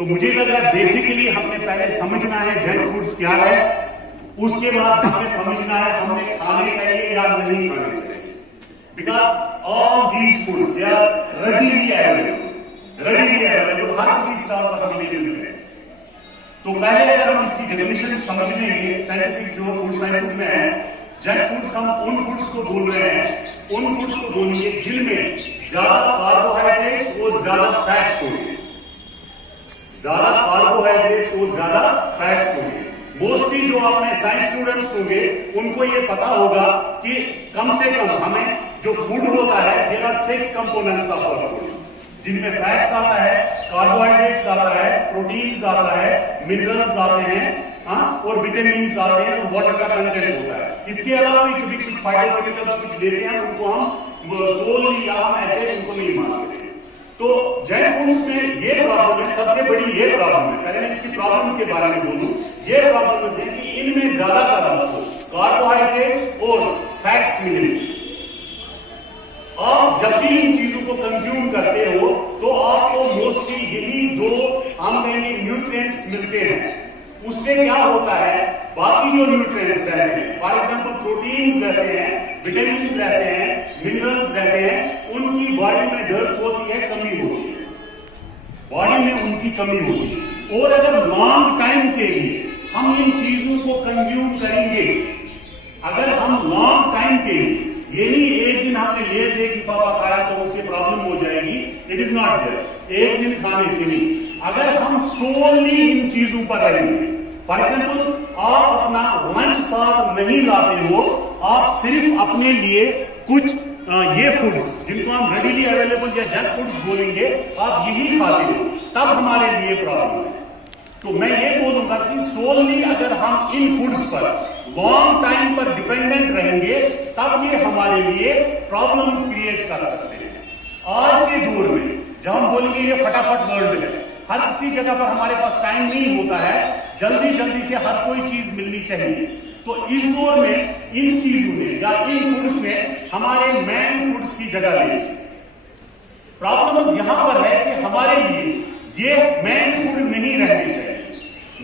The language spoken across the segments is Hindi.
तो मुझे लग रहा है बेसिकली हमने पहले समझना है जंक फूड्स क्या है, उसके बाद हमें समझना है हमें खाने चाहिए या नहीं खाने चाहिए। Because all these foods they are readily available, हर किसी स्टॉल पर हमें मिलते हैं। तो पहले अगर हम इसकी डेफिनेशन समझ लेंगे, साइंटिफिक जो फूड साइंसेस में है, जंक फूड्स हम उन फूड्स को बोल रहे हैं, उन फूड्स को बोलेंगे जिनमें ज्यादा कार्बोहाइड्रेट्स और ज्यादा फैट्स होंगे, ज्यादा कार्बोहाइड्रेट्स और ज्यादा फैट्स होंगे। मोस्टली जो अपने साइंस स्टूडेंट्स होंगे उनको ये पता होगा कि कम से कम हमें जो फूड होता है there are 6 components of our food, जिनमें फैट्स आता है, कार्बोहाइड्रेट्स आता है, प्रोटीन्स आता है, मिनरल्स आते हैं, और विटामिन्स आते हैं, और वाटर का कंटेंट होता है। इसके अलावा भी कभी कुछ फाइटोकेमिकल्स कुछ लेते हैं, उनको हम सोलली या हम ऐसे उनको नहीं मानते। तो जंक फूड्स में ये प्रॉब्लम है, सबसे बड़ी ये प्रॉब्लम है। पहले मैं इसकी प्रॉब्लम्स के बारे में बोलूं, ये प्रॉब्लम है कि इनमें ज्यादातर आपको कार्बोहाइड्रेट्स और फैट्स मिलेंगे। आप जब भी इन चीजों को कंज्यूम करते हो तो आपको मोस्टली यही दो हम कहेंगे न्यूट्रिएंट्स मिलते हैं। उससे क्या होता है, बाकी जो न्यूट्रिएंट्स रहते हैं, फॉर एग्जांपल प्रोटीन्स रहते हैं, विटामिन्स रहते हैं, मिनरल्स रहते हैं, उनकी बॉडी में डेर्थ होती है, कमी होती है, बॉडी में उनकी कमी होती है। और अगर लॉन्ग टाइम के लिए हम इन चीजों को कंज्यूम करेंगे, अगर हम लॉन्ग टाइम के लिए, ये नहीं एक दिन हमने लेज एक लिफाफा खाया तो उससे प्रॉब्लम हो जाएगी, इट इज नॉट देयर। एक दिन खाने से नहीं, अगर हम सोलली इन चीजों पर रहेंगे, फॉर एग्जाम्पल आप अपना लंच साथ नहीं लाते हो, आप सिर्फ अपने लिए कुछ ये फूड्स जिनको हम रेडीली अवेलेबल या जंक फूड्स बोलेंगे, आप यही खाते हो, तब हमारे लिए प्रॉब्लम है। तो मैं ये बोलूंगा कि सोलली अगर हम इन फूड्स पर लॉन्ग टाइम पर डिपेंडेंट रहेंगे, तब ये हमारे लिए प्रॉब्लम्स क्रिएट कर सकते हैं। आज के दौर में जब हम बोलेंगे ये फटाफट वर्ल्ड है, हर किसी जगह पर हमारे पास टाइम नहीं होता है, जल्दी जल्दी से हर कोई चीज मिलनी चाहिए। तो इस दौर में इन चीजों में या इन फूड्स में हमारे मैन फूड्स की जगह ले। प्रॉब्लम यहां पर है कि हमारे लिए ये मैन फूड नहीं रहने चाहिए,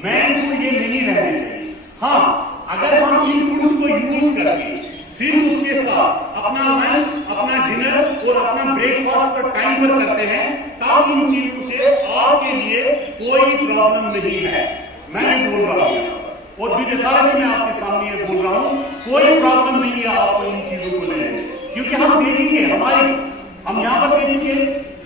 मैन फूड ये नहीं रहने चाहिए। हाँ, अगर हम इन फूड्स को यूज करके फिर उसके साथ अपना लंच, अपना डिनर और अपना ब्रेकफास्ट पर टाइम पर करते हैं, तब इन चीजों से आपके लिए कोई प्रॉब्लम नहीं है। मैं बोल रहा हूं और विद अथॉरिटी में आपके सामने ये बोल रहा हूं, कोई प्रॉब्लम नहीं है आपको इन चीजों को लेने, क्योंकि हम देखेंगे हम यहां पर देखेंगे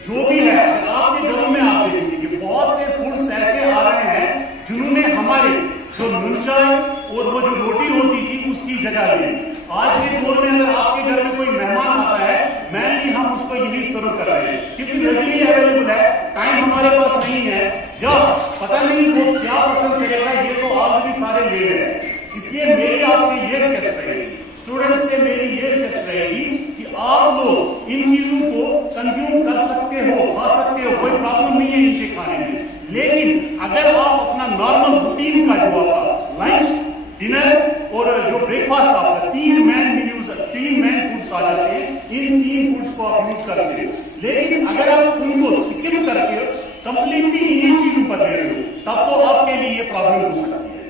जो भी है, आपके घरों में आप देखेंगे कि बहुत से फूड्स ऐसे आ रहे हैं जिन्होंने हमारे जो नून चाय और वो जो रोटी होती थी उसकी जगह ली। आज के दौर में अगर आपके घर में कोई मेहमान आता है, मैनली हम उसको यही सर्व कर रहे हैं, क्योंकि रेडीली अवेलेबल है, टाइम हमारे पास नहीं है, या पता नहीं वो क्या पसंद करेगा, ये तो ऑलरेडी सारे ले रहे हैं। इसलिए मेरी आपसे ये रिक्वेस्ट रहेगी, स्टूडेंट्स से मेरी ये रिक्वेस्ट रहेगी कि आप लोग इन चीजों को कंज्यूम कर सकते हो, खा सकते हो, कोई प्रॉब्लम नहीं है इनके खाने में। लेकिन अगर आप अपना नॉर्मल रूटीन का जो आपका लंच, डिनर और जो ब्रेकफास्ट आपका 3 मैन फूड्स आ जाते हैं, इन 3 फूड्स को आप यूज करते हो, लेकिन अगर आप उनको स्किप करके कंप्लीटली इन्हीं चीजों पर दे रहे हो, तब तो आपके लिए ये प्रॉब्लम हो सकती है।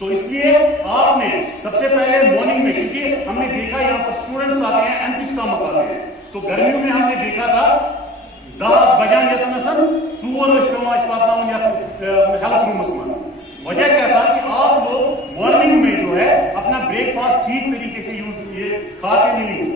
तो इसलिए आपने सबसे पहले मॉर्निंग में, क्योंकि हमने देखा यहाँ पर स्टूडेंट्स आते हैं एम्प्टी स्टमक आते हैं, तो गर्मियों में हमने देखा था 10 बजान हेल्थ रूम्स में। वजह क्या था कि आप लोग मॉर्निंग में जो है अपना ब्रेकफास्ट ठीक तरीके से खाते नहीं हो।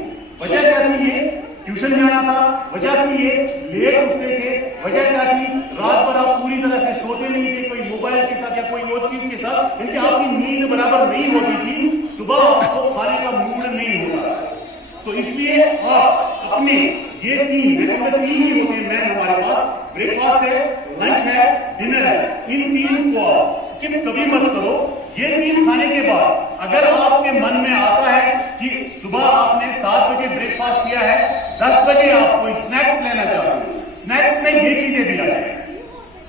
वजह क्या थी, ये ट्यूशन जाना था, वजह थी ये लेट उठते थे, वजह क्या थी रात भर आप पूरी तरह से सोते नहीं थे, कोई मोबाइल के साथ या कोई और चीज के साथ, इनकी आपकी नींद बराबर नहीं होती थी, सुबह आपको खाने का मूड नहीं होता। तो इसलिए आप अपने ये 3 ही होते हैं मैन हमारे पास, ब्रेकफास्ट है, लंच है, डिनर है, इन 3 को स्किप कभी मत करो। ये 3 खाने के बाद अगर आपके मन में आता है कि सुबह आपने 7 बजे ब्रेकफास्ट किया है, 10 बजे आप कोई स्नैक्स लेना चाहते हो, स्नैक्स में ये चीजें भी आ जाएंगी,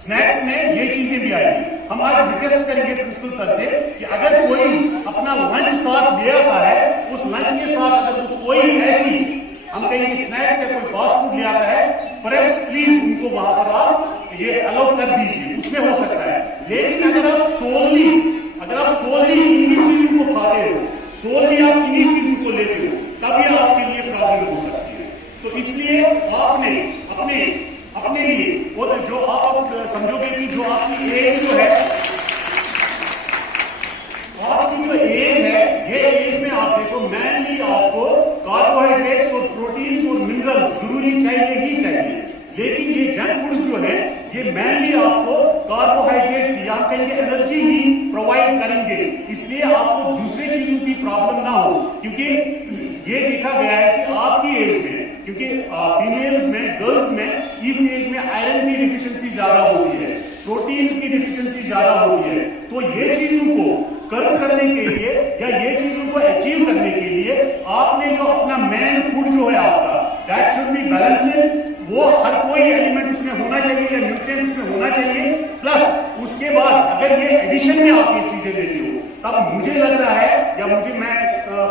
स्नैक्स में ये चीजें भी आएंगी। हम आज रिक्वेस्ट करेंगे प्रिंसिपल सर से कि अगर कोई अपना लंच साथ ले आता है, उस लंच के साथ अगर कोई ऐसी हम कहेंगे स्नैक्स या कोई फास्ट फूड ले आता है, परहैप्स प्लीज उनको वहां पर आप ये अलाउ कर दीजिए, उसमें हो सकता है। लेकिन अगर आप सोनली इन्हीं चीजों को खाते हो, सोनली आप इन्हीं चीजों को लेते हो, तब ये आपके लिए प्रॉब्लम हो सकती है। तो इसलिए आपने अपने लिए, और जो आप समझोगे कि जो आपकी एज जो है, आपकी जो एज है, ये एज में आप देखो मैनली आपको कार्बोहाइड्रेट्स और प्रोटीन्स और मिनरल्स जरूरी चाहिए ही चाहिए। लेकिन ये जंक फूड्स जो है, ये मैनली आपको कार्बोहाइड्रेट्स या कहेंगे एनर्जी ही प्रोवाइड करेंगे, इसलिए आपको दूसरे चीजों की प्रॉब्लम ना हो। क्योंकि ये देखा गया है कि आपकी एज में, क्योंकि फीमेल्स में, गर्ल्स में इस एज में आयरन की डिफिशियंसी ज्यादा होती है, प्रोटीन्स की डिफिशियंसी ज्यादा होती है। तो ये चीजों को कर्व करने के लिए या ये चीजों को अचीव करने के लिए आपने जो अपना मेन फूड जो है आपका, दैट शुड बी बैलेंस्ड। वो हर कोई एलिमेंट उसमें होना चाहिए या न्यूट्रिएंट उसमें होना चाहिए। प्लस उसके बाद अगर ये एडिशन में आप ये चीजें लेते हो, तब मुझे लग रहा है या मैं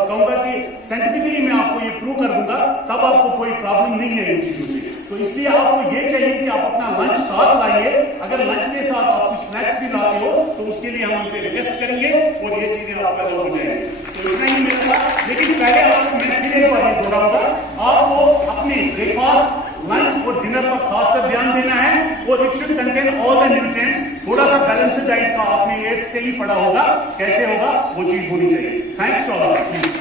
कहूंगा कि साइंटिफिकली मैं आपको ये प्रूव कर दूंगा, तब आपको कोई प्रॉब्लम नहीं है इन चीजों से। तो इसलिए आपको ये चाहिए कि आप अपना लंच साथ लाइए। अगर लंच के साथ आप कुछ स्नैक्स भी लाते हो तो उसके लिए हम उनसे रिक्वेस्ट करेंगे और ये चीजें आपको अलाउ हो जाएंगी। तो इतना ही मेरा था। लेकिन पहले आपको मैं फिर एक बार ये दोहराऊंगा, आपको अपने ब्रेकफास्ट, लंच और डिनर पर खासकर ध्यान देना है, और it should contain all the nutrients. थोड़ा सा बैलेंस्ड डाइट का आपने 8 से ही पढ़ा होगा, कैसे होगा वो चीज होनी चाहिए। Thanks to all of you.